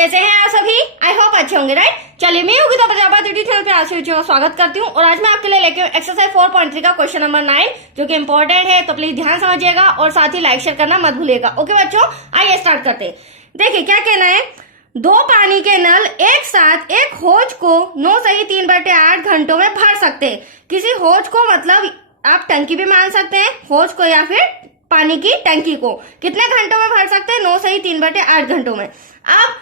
कैसे हैं आप सभी? आई होप अच्छे होंगे, राइट। चलिए, मैं योगिता प्रजापति यूट्यूब चैनल पे आपसे बच्चों का स्वागत करती हूँ और आज मैं आपके लिए लेके एक्सरसाइज 4.3 का क्वेश्चन नंबर 9 जो कि इंपॉर्टेंट है, तो प्लीज ध्यान समझिएगा और साथ ही लाइक शेयर करना मत भूलिएगा। ओके बच्चों, आइए स्टार्ट करते हैं। देखिए क्या कहना है, दो पानी के नल एक साथ एक हौज को 9 सही 3/8 घंटों में भर सकते हैं। किसी हौज को मतलब आप टंकी भी मान सकते हैं, हौज को या फिर पानी की टंकी को कितने घंटों में भर सकते हैं? 9 सही 3/8 घंटों में। अब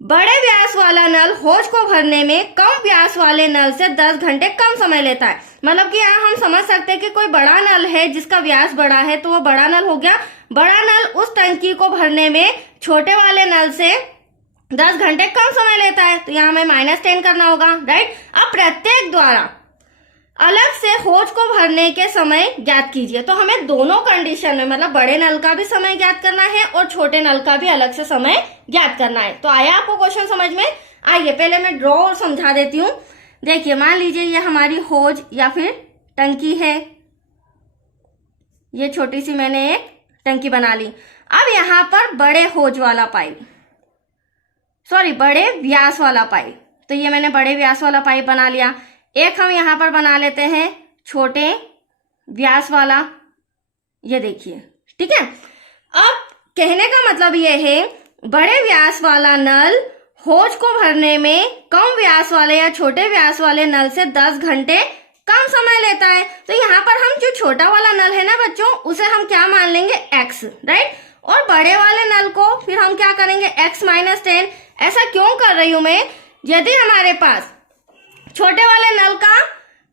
बड़े व्यास वाला नल हौज को भरने में कम व्यास वाले नल से 10 घंटे कम समय लेता है। मतलब कि यहाँ हम समझ सकते हैं कि कोई बड़ा नल है जिसका व्यास बड़ा है, तो वो बड़ा नल हो गया। बड़ा नल उस टंकी को भरने में छोटे वाले नल से 10 घंटे कम समय लेता है, तो यहाँ हमें -10 करना होगा, राइट। अब प्रत्येक द्वारा अलग से हौज को भरने के समय ज्ञात कीजिए। तो हमें दोनों कंडीशन में मतलब बड़े नल का भी समय ज्ञात करना है और छोटे नल का भी अलग से समय ज्ञात करना है। तो आया आपको क्वेश्चन समझ में? आइए पहले मैं ड्रॉ और समझा देती हूँ। देखिए, मान लीजिए ये हमारी हौज या फिर टंकी है, ये छोटी सी मैंने एक टंकी बना ली। अब यहाँ पर बड़े हौज वाला पाइप, बड़े व्यास वाला पाइप, तो ये मैंने बड़े व्यास वाला पाइप बना लिया। एक हम यहां पर बना लेते हैं छोटे व्यास वाला, ये देखिए, ठीक है। अब कहने का मतलब ये है, बड़े व्यास वाला नल हौज को भरने में कम व्यास वाले या छोटे व्यास वाले नल से 10 घंटे कम समय लेता है। तो यहाँ पर हम जो छोटा वाला नल है ना बच्चों, उसे हम क्या मान लेंगे? x, right. और बड़े वाले नल को फिर हम क्या करेंगे? x - 10। ऐसा क्यों कर रही हूं मैं? यदि हमारे पास छोटे वाले नल का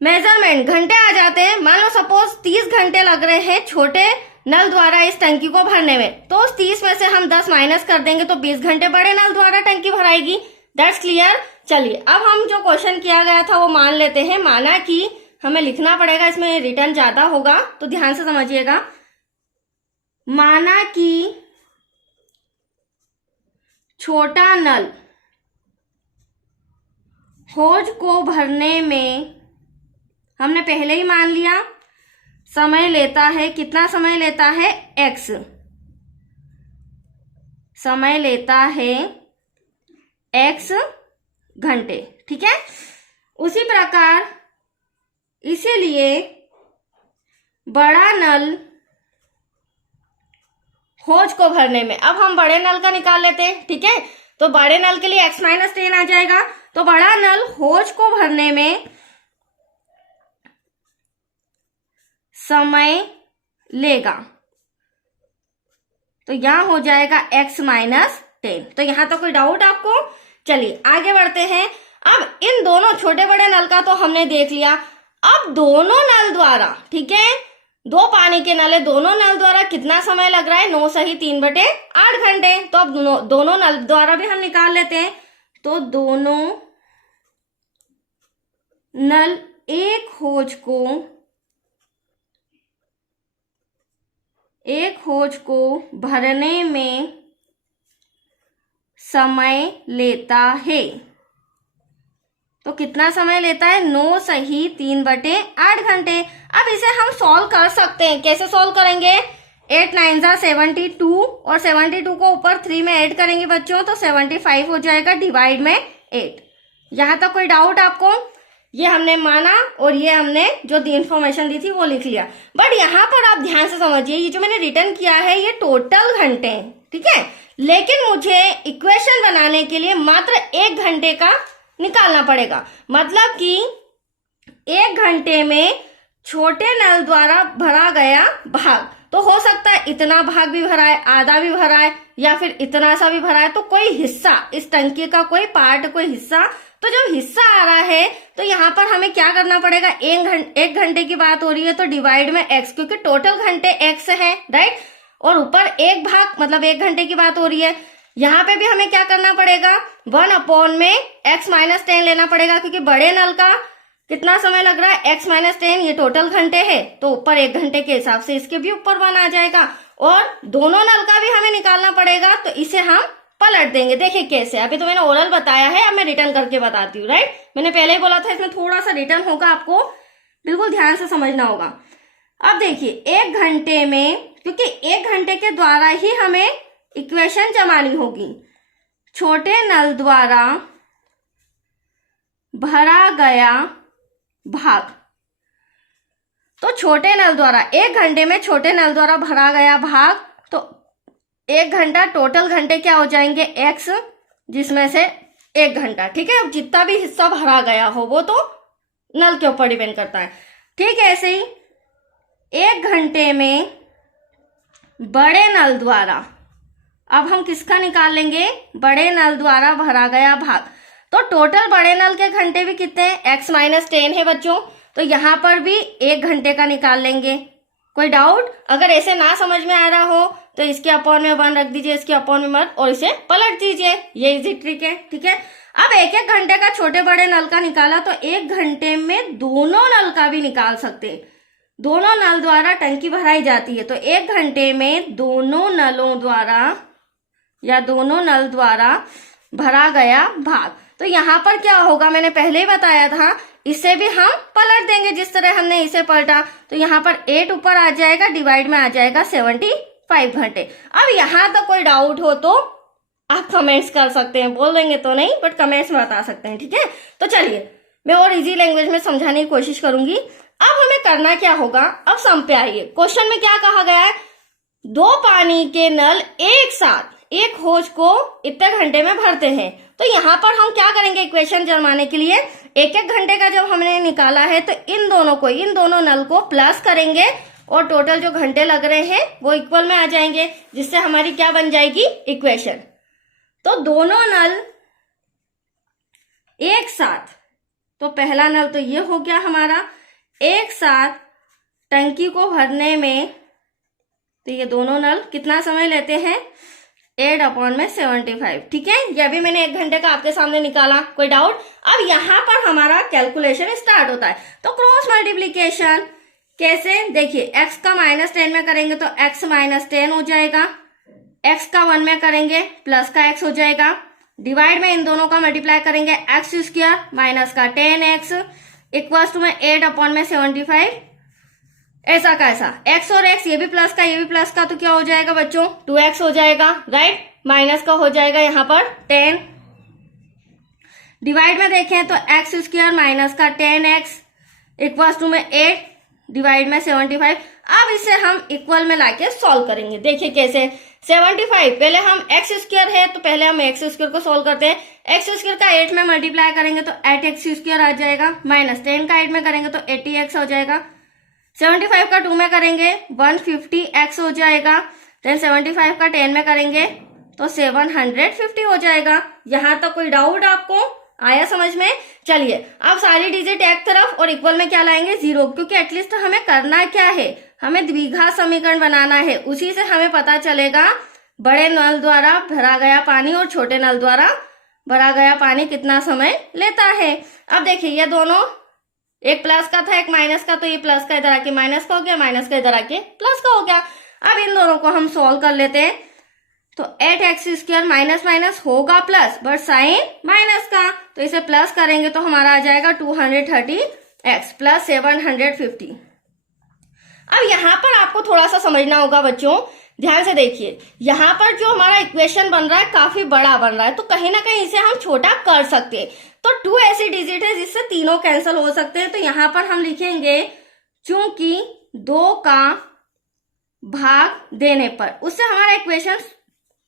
मेजरमेंट घंटे आ जाते हैं, मान लो सपोज 30 घंटे लग रहे हैं छोटे नल द्वारा इस टंकी को भरने में, तो उस 30 में से हम 10 माइनस कर देंगे तो 20 घंटे बड़े नल द्वारा टंकी भराएगी। That's clear. चलिए, अब हम जो क्वेश्चन किया गया था वो मान लेते हैं। माना कि हमें लिखना पड़ेगा, इसमें रिटर्न ज्यादा होगा तो ध्यान से समझिएगा। माना कि छोटा नल हौज को भरने में, हमने पहले ही मान लिया, समय लेता है, कितना समय लेता है? x, समय लेता है x घंटे, ठीक है। उसी प्रकार इसीलिए बड़ा नल हौज को भरने में, अब हम बड़े नल का निकाल लेते हैं, ठीक है। तो बड़े नल के लिए x - 10 आ जाएगा। तो बड़ा नल हौज को भरने में समय लेगा, तो यहां हो जाएगा x - 10। तो यहां तो कोई डाउट आपको? चलिए आगे बढ़ते हैं। अब इन दोनों छोटे बड़े नल का तो हमने देख लिया। अब दोनों नल द्वारा, ठीक है, दो पानी के नल है, दोनों नल द्वारा कितना समय लग रहा है? 9 सही 3/8 घंटे। तो अब दोनों नल द्वारा भी हम निकाल लेते हैं। तो दोनों नल एक हौज को भरने में समय लेता है। तो कितना समय लेता है? 9 सही 3/8 घंटे। अब इसे हम सॉल्व कर सकते हैं। कैसे सॉल्व करेंगे? 8 × 9 = 72 और 72 को ऊपर 3 में ऐड करेंगे बच्चों, तो 75 हो जाएगा, डिवाइड में 8। यहां तक कोई डाउट आपको? ये हमने माना और ये हमने जो दी इंफॉर्मेशन दी थी वो लिख लिया। बट यहाँ पर आप ध्यान से समझिए, ये जो मैंने रिटर्न किया है ये टोटल घंटे हैं, ठीक है। लेकिन मुझे इक्वेशन बनाने के लिए मात्र 1 घंटे का निकालना पड़ेगा। मतलब कि 1 घंटे में छोटे नल द्वारा भरा गया भाग, तो हो सकता है इतना भाग भी भरा है, आधा भी भरा है, या फिर इतना सा भी भरा है। तो कोई हिस्सा, इस टंकी का कोई पार्ट, कोई हिस्सा, तो जब हिस्सा आ रहा है तो यहाँ पर हमें क्या करना पड़ेगा? 1 घंटे की बात हो रही है तो डिवाइड में x, क्योंकि टोटल घंटे x है, राइट। और ऊपर एक भाग मतलब 1 घंटे की बात हो रही है। यहाँ पे भी हमें क्या करना पड़ेगा? 1 में x - 10 लेना पड़ेगा, क्योंकि बड़े नल का कितना समय लग रहा है? x - 10, ये टोटल घंटे है, तो ऊपर 1 घंटे के हिसाब से इसके भी ऊपर 1 आ जाएगा। और दोनों नल का भी हमें निकालना पड़ेगा, तो इसे हम पलट देंगे। देखिए कैसे, अभी तो मैंने ओरल बताया है, अब मैं रिटर्न करके बताती हूँ, राइट। मैंने पहले ही बोला था इसमें थोड़ा सा रिटर्न होगा, आपको बिल्कुल ध्यान से समझना होगा। अब देखिए 1 घंटे में, क्योंकि 1 घंटे के द्वारा ही हमें इक्वेशन जमानी होगी, छोटे नल द्वारा भरा गया भाग। तो छोटे नल द्वारा 1 घंटे में छोटे नल द्वारा भरा गया भाग, तो 1 घंटा टोटल घंटे क्या हो जाएंगे x, जिसमें से 1 घंटा। ठीक है, अब जितना भी हिस्सा भरा गया हो वो तो नल के ऊपर डिपेंड करता है। ठीक है, ऐसे ही 1 घंटे में बड़े नल द्वारा, अब हम किसका निकाल लेंगे, बड़े नल द्वारा भरा गया भाग। तो टोटल बड़े नल के घंटे भी कितने हैं, x - 10 है बच्चों। तो यहां पर भी 1 घंटे का निकाल लेंगे। कोई डाउट? अगर ऐसे ना समझ में आ रहा हो तो इसके अपॉन में 1 रख दीजिए, इसके अपॉन में मत, और इसे पलट दीजिए। ये इजी ट्रिक है। ठीक है, अब 1-1 घंटे का छोटे बड़े नल का निकाला तो 1 घंटे में दोनों नल का भी निकाल सकते हैं। दोनों नल द्वारा टंकी भराई जाती है, तो 1 घंटे में दोनों नलों द्वारा या दोनों नल द्वारा भरा गया भाग। तो यहाँ पर क्या होगा, मैंने पहले ही बताया था, इसे भी हम पलट देंगे जिस तरह हमने इसे पलटा। तो यहाँ पर 8 ऊपर आ जाएगा, डिवाइड में आ जाएगा 75 घंटे। अब यहाँ तक कोई डाउट हो तो आप कमेंट्स कर सकते हैं, बोल देंगे तो नहीं, बट कमेंट्स में बता सकते हैं। ठीक है, तो चलिए मैं और इजी लैंग्वेज में समझाने की कोशिश करूंगी। अब हमें करना क्या होगा, अब सम पे आइए। क्वेश्चन में क्या कहा गया है, 2 पानी के नल एक साथ एक होज को इतने घंटे में भरते हैं। तो यहाँ पर हम क्या करेंगे, इक्वेशन जमाने के लिए 1-1 घंटे का जब हमने निकाला है तो इन दोनों नल को प्लस करेंगे और टोटल जो घंटे लग रहे हैं वो इक्वल में आ जाएंगे, जिससे हमारी क्या बन जाएगी, इक्वेशन। तो दोनों नल एक साथ, तो पहला नल तो ये हो गया हमारा, एक साथ टंकी को भरने में, तो ये दोनों नल कितना समय लेते हैं, 8/75। ठीक है, ये भी मैंने 1 घंटे का आपके सामने निकाला। कोई डाउट? अब यहाँ पर हमारा कैलकुलेशन स्टार्ट होता है। तो क्रॉस मल्टीप्लीकेशन कैसे, देखिए x का -10 में करेंगे तो x - 10 हो जाएगा, x का 1 में करेंगे प्लस का x हो जाएगा, डिवाइड में इन दोनों का मल्टीप्लाई करेंगे x² माइनस का 10x इक्वल्स टू में 8/75। ऐसा कैसा, x और x, ये भी प्लस का ये भी प्लस का, तो क्या हो जाएगा बच्चों, 2x हो जाएगा, राइट। माइनस का हो जाएगा यहाँ पर 10, डिवाइड में देखें तो x² माइनस का 10x इक्वल्स टू में 8 डिवाइड में 75। अब इसे हम इक्वल में लाके सॉल्व करेंगे। देखिए कैसे, 75 पहले हम x² है तो पहले हम x² को सॉल्व करते हैं। x² का 8 में मल्टीप्लाई करेंगे तो 8x² आ जाएगा, माइनस 10 का 8 में करेंगे तो 80x हो जाएगा, 75 का 2 में करेंगे 150x हो जाएगा, देन 75 का 10 में करेंगे तो 750 हो जाएगा। यहां तक कोई डाउट आपको आया समझ में? चलिए अब सारी डिजिट एक तरफ और इक्वल में क्या लाएंगे, 0, क्योंकि एटलीस्ट हमें करना क्या है, हमें द्विघात समीकरण बनाना है। उसी से हमें पता चलेगा बड़े नल द्वारा भरा गया पानी और छोटे नल द्वारा भरा गया पानी कितना समय लेता है। अब देखिए ये दोनों, एक प्लस का था एक माइनस का, तो ये प्लस का इधर आके माइनस का हो गया, माइनस का इधर आके प्लस का हो गया। अब इन दोनों को हम सॉल्व कर लेते हैं। तो 8x² माइनस माइनस होगा प्लस, बट साइन माइनस का, तो इसे प्लस करेंगे तो हमारा आ जाएगा 230x प्लस 750। अब यहाँ पर आपको थोड़ा सा समझना होगा बच्चों, ध्यान से देखिए। यहाँ पर जो हमारा इक्वेशन बन रहा है काफी बड़ा बन रहा है, तो कहीं ना कहीं इसे हम छोटा कर सकते हैं। तो 2 ऐसी डिजिट है जिससे तीनों कैंसिल हो सकते हैं। तो यहाँ पर हम लिखेंगे चूंकि 2 का भाग देने पर, उससे हमारा इक्वेशन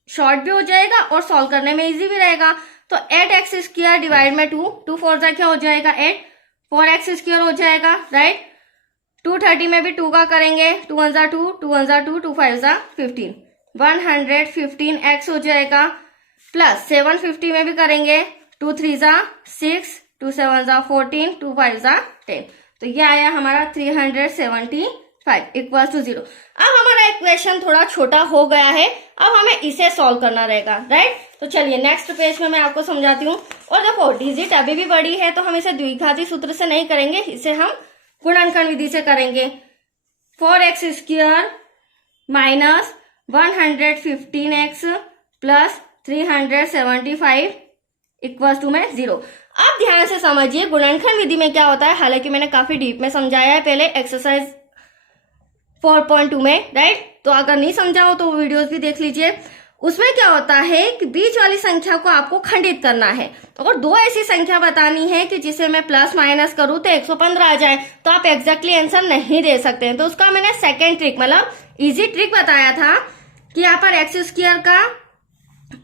शॉर्ट भी हो जाएगा और सॉल्व करने में इजी भी रहेगा। तो 8x² डिवाइड में 2, 2 4 क्या हो जाएगा 8, 4x² हो जाएगा, राइट। 230 में भी 2 का करेंगे, 2 1 2, 2 1 2, 2 5 15, 115x हो जाएगा, प्लस 750 में भी करेंगे, 2 3 6, 2 7 14, 2 5 10। तो ये आया हमारा 375 इक्वल्स टू 0। अब हमारा इक्वेशन थोड़ा छोटा हो गया है, अब हमें इसे सॉल्व करना रहेगा, राइट। तो चलिए नेक्स्ट पेज में मैं आपको समझाती हूँ। और देखो डिजिट अभी भी बड़ी है तो हम इसे द्विघाती सूत्र से नहीं करेंगे, इसे हम गुणनखंड विधि से करेंगे। 4x² minus 115x plus 375 equals to में 0। अब ध्यान से समझिए गुणनखंड विधि में क्या होता है, हालांकि मैंने काफी डीप में समझाया है पहले एक्सरसाइज 4.2 में, राइट। तो अगर नहीं समझा हो तो वो वीडियोस भी देख लीजिए। उसमें क्या होता है कि बीच वाली संख्या को आपको खंडित करना है। अगर दो ऐसी संख्या बतानी है कि जिसे मैं प्लस माइनस करूं तो 115 आ जाए, तो आप एग्जैक्टली आंसर नहीं दे सकते हैं। तो उसका मैंने सेकेंड ट्रिक मतलब इजी ट्रिक बताया था कि यहाँ पर एक्स स्क्वायर का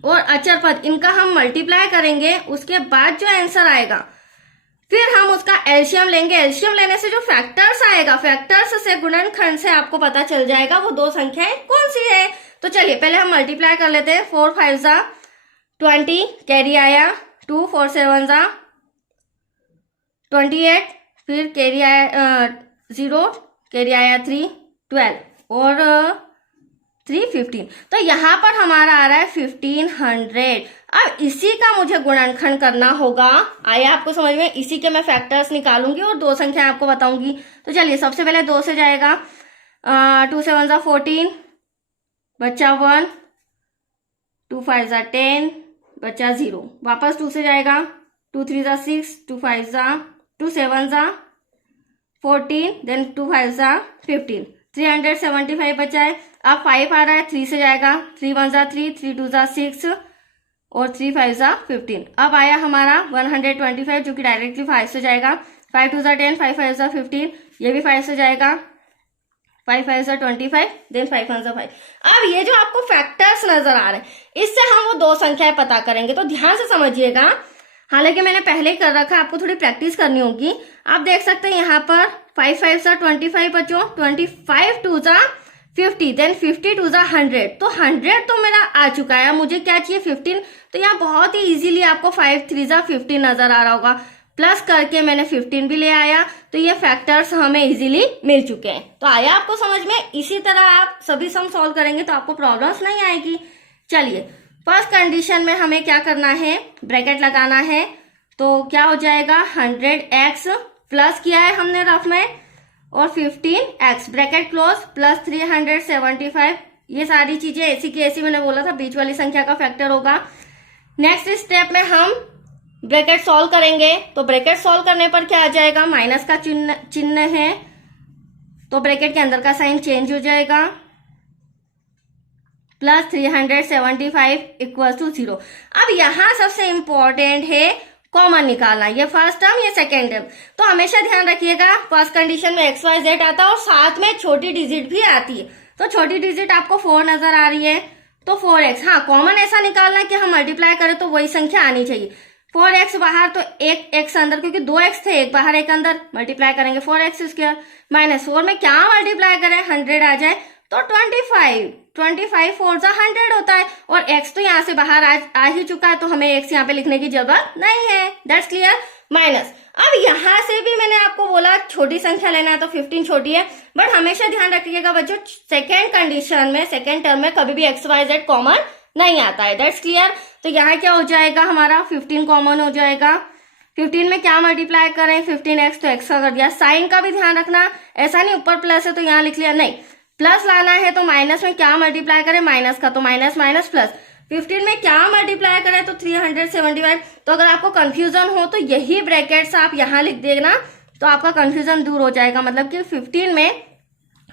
और अचर पद इनका हम मल्टीप्लाई करेंगे, उसके बाद जो आंसर आएगा फिर हम उसका एलसीएम लेंगे। एलसीएम लेने से जो फैक्टर्स आएगा, फैक्टर्स से गुणनखंड से आपको पता चल जाएगा वो दो संख्याएं कौन सी है। तो चलिए पहले हम मल्टीप्लाई कर लेते हैं। 4 5 जा 20, कैरी आया 2, 4 7 जा 28, फिर कैरी आया 0, कैरी आया 3, 12 और 3 15। तो यहाँ पर हमारा आ रहा है 1500। अब इसी का मुझे गुणनखंड करना होगा। आया आपको समझ में? इसी के मैं फैक्टर्स निकालूंगी और दो संख्या आपको बताऊंगी। तो चलिए सबसे पहले 2 से जाएगा 2 7 जा 14, बच्चा 1, 2 5 जा 10, बच्चा 0। वापस 2 से जाएगा 2 3 जा 6, 2 5 जा 2 7 जा 14, देन 2 5 जा 15, 375 बचा है। अब 5 आ रहा है, 3 से जाएगा 3 1 जा 3, 3 2 जा 6 और 3 5 जा 15। अब आया हमारा 125 जो कि डायरेक्टली 5 से जाएगा। 5 2 जा 10, 5 5 जा 15, ये भी 5 से जाएगा। 5 5 जा 25, देन 5 1 जा 5। अब ये जो आपको फैक्टर्स नजर आ रहे हैं इससे हम वो दो संख्याएं पता करेंगे। तो ध्यान से समझिएगा, हालांकि मैंने पहले ही कर रखा है, आपको थोड़ी प्रैक्टिस करनी होगी। आप देख सकते हैं यहाँ पर 5 5 जा 25 बच्चों, 25 2 जा 50, देन 50 2 जा 100। तो 100 तो मेरा आ चुका है। मुझे क्या चाहिए 15। तो यहाँ बहुत ही इजीली आपको 5 3 जा 15 नजर आ रहा होगा। प्लस करके मैंने 15 भी ले आया। तो ये फैक्टर्स हमें इजीली मिल चुके हैं। तो आया आपको समझ में? इसी तरह आप सभी सम सॉल्व करेंगे तो आपको प्रॉब्लम्स नहीं आएगी। चलिए फर्स्ट कंडीशन में हमें क्या करना है, ब्रैकेट लगाना है। तो क्या हो जाएगा 100x प्लस किया है हमने रफ में और 15x ब्रैकेट क्लोज प्लस 375। ये सारी चीजें ऐसी की ऐसी मैंने बोला था बीच वाली संख्या का फैक्टर होगा। नेक्स्ट स्टेप में हम ब्रैकेट सॉल्व करेंगे। तो ब्रैकेट सॉल्व करने पर क्या आ जाएगा, माइनस का चिन्ह है तो ब्रैकेट के अंदर का साइन चेंज हो जाएगा। Plus 375 equal to 0। अब यहां सबसे इंपॉर्टेंट है कॉमन निकालना। ये फर्स्ट टर्म, ये सेकेंड टर्म। तो हमेशा ध्यान रखिएगा फर्स्ट कंडीशन में XYZ आता है और साथ में छोटी डिजिट भी आती है। तो छोटी डिजिट आपको 4 नजर आ रही है तो 4x। हाँ, कॉमन ऐसा निकालना कि हम मल्टीप्लाई करें तो वही संख्या आनी चाहिए। 4x बाहर तो एक x अंदर, क्योंकि 2x थे, एक बाहर एक अंदर, मल्टीप्लाई करेंगे 4x स्क्वायर माइनस 4 में क्या मल्टीप्लाई करें 100 आ जाए तो 25 4 जा 100 होता है। और x तो यहाँ से बाहर आ ही चुका है तो हमें x यहाँ पे लिखने की जरूरत नहीं है। That's clear. माइनस अब यहां से भी मैंने आपको बोला छोटी संख्या लेना है तो 15 छोटी है, बट हमेशा ध्यान रखिएगा बच्चों सेकेंड कंडीशन में, सेकेंड टर्म में कभी भी XYZ कॉमन नहीं आता है। That's clear. तो यहाँ क्या हो जाएगा हमारा 15 कॉमन हो जाएगा। 15 में क्या मल्टीप्लाई करें 15x तो x का कर दिया। साइन का भी ध्यान रखना, ऐसा नहीं ऊपर प्लस है तो यहाँ लिख लिया, नहीं, प्लस लाना है तो माइनस में क्या मल्टीप्लाई करें माइनस का, तो माइनस माइनस प्लस। 15 में क्या मल्टीप्लाई करें तो 375। तो अगर आपको कंफ्यूजन हो तो यही ब्रैकेट्स आप यहाँ लिख देना तो आपका कंफ्यूजन दूर हो जाएगा। मतलब कि 15 में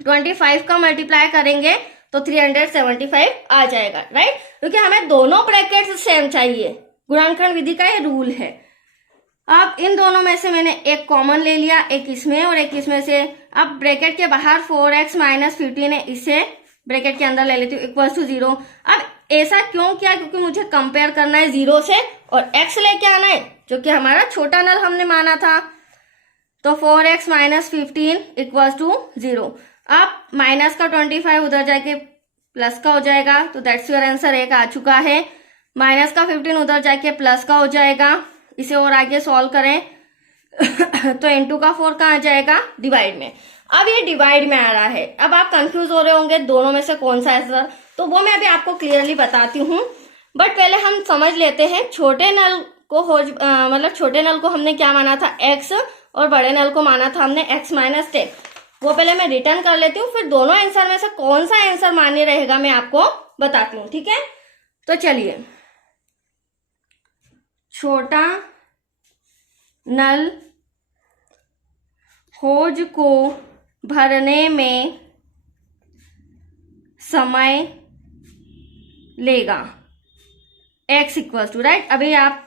25 का मल्टीप्लाई करेंगे तो 375 आ जाएगा, राइट। क्योंकि हमें दोनों ब्रैकेट्स सेम चाहिए, गुणनखंड विधि का ये रूल है। अब इन दोनों में से मैंने एक कॉमन ले लिया, एक इसमें और एक इसमें से। अब ब्रैकेट के बाहर 4x माइनस 15 है, इसे ब्रैकेट के अंदर ले लेती हूँ इक्वल टू 0। अब ऐसा क्यों किया, क्योंकि मुझे कंपेयर करना है 0 से और x लेके आना है जो कि हमारा छोटा नल हमने माना था। तो 4x माइनस 15 इक्वल टू 0। अब माइनस का 25 उधर जाके प्लस का हो जाएगा तो दैट्स योर आंसर। एक आ चुका है। माइनस का 15 उधर जाके प्लस का हो जाएगा। इसे और आगे सॉल्व करें तो n2 का 4 कहाँ आ जाएगा, डिवाइड में। अब ये डिवाइड में आ रहा है। अब आप कंफ्यूज हो रहे होंगे दोनों में से कौन सा आंसर, तो वो मैं अभी आपको क्लियरली बताती हूँ। बट पहले हम समझ लेते हैं छोटे नल को मतलब छोटे नल को हमने क्या माना था x और बड़े नल को माना था हमने x माइनस 10। वो पहले मैं रिटर्न कर लेती हूँ, फिर दोनों आंसर में से कौन सा आंसर मान्य रहेगा मैं आपको बताती हूँ, ठीक है। तो चलिए, छोटा नल होज को भरने में समय लेगा x इक्वल टू, राइट। अभी आप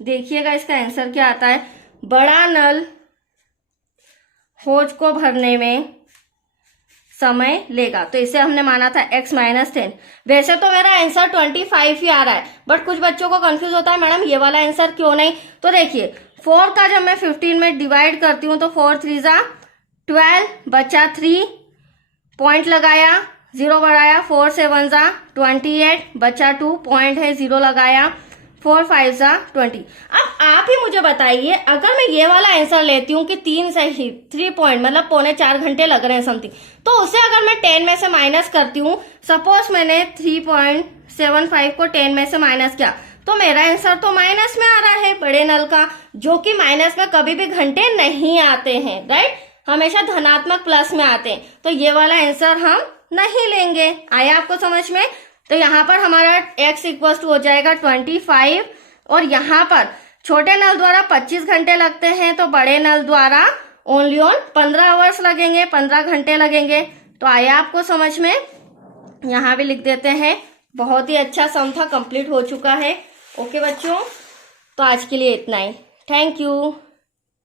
देखिएगा इसका आंसर क्या आता है। बड़ा नल होज को भरने में समय लेगा, तो इसे हमने माना था x माइनस 10। वैसे तो मेरा आंसर 25 ही आ रहा है, बट कुछ बच्चों को कंफ्यूज होता है मैडम ये वाला आंसर क्यों नहीं। तो देखिए 4 का जब मैं 15 में डिवाइड करती हूँ तो 4 3 जा 12, बचा 3, पॉइंट लगाया, 0 बढ़ाया, 4 7 जा 28, बचा 2, पॉइंट है 0 लगाया, 4 5 जा 20। अब आप ही मुझे बताइए अगर मैं ये वाला आंसर लेती हूँ कि 3 सही 3 पॉइंट मतलब 3.25 घंटे लग रहे हैं समथिंग, तो उसे अगर मैं 10 में से माइनस करती हूँ, सपोज मैंने 3.75 को 10 में से माइनस किया, तो मेरा आंसर तो माइनस में आ रहा है बड़े नल का, जो कि माइनस में कभी भी घंटे नहीं आते हैं, राइट, हमेशा धनात्मक प्लस में आते हैं। तो ये वाला आंसर हम नहीं लेंगे। आया आपको समझ में। तो यहाँ पर हमारा x इक्वल टू हो जाएगा 25, और यहाँ पर छोटे नल द्वारा 25 घंटे लगते हैं, तो बड़े नल द्वारा ओनली ऑन 15 आवर्स लगेंगे, 15 घंटे लगेंगे। तो आया आपको समझ में। यहाँ भी लिख देते हैं। बहुत ही अच्छा सम था, कंप्लीट हो चुका है। ओके बच्चों, तो आज के लिए इतना ही। Thank you.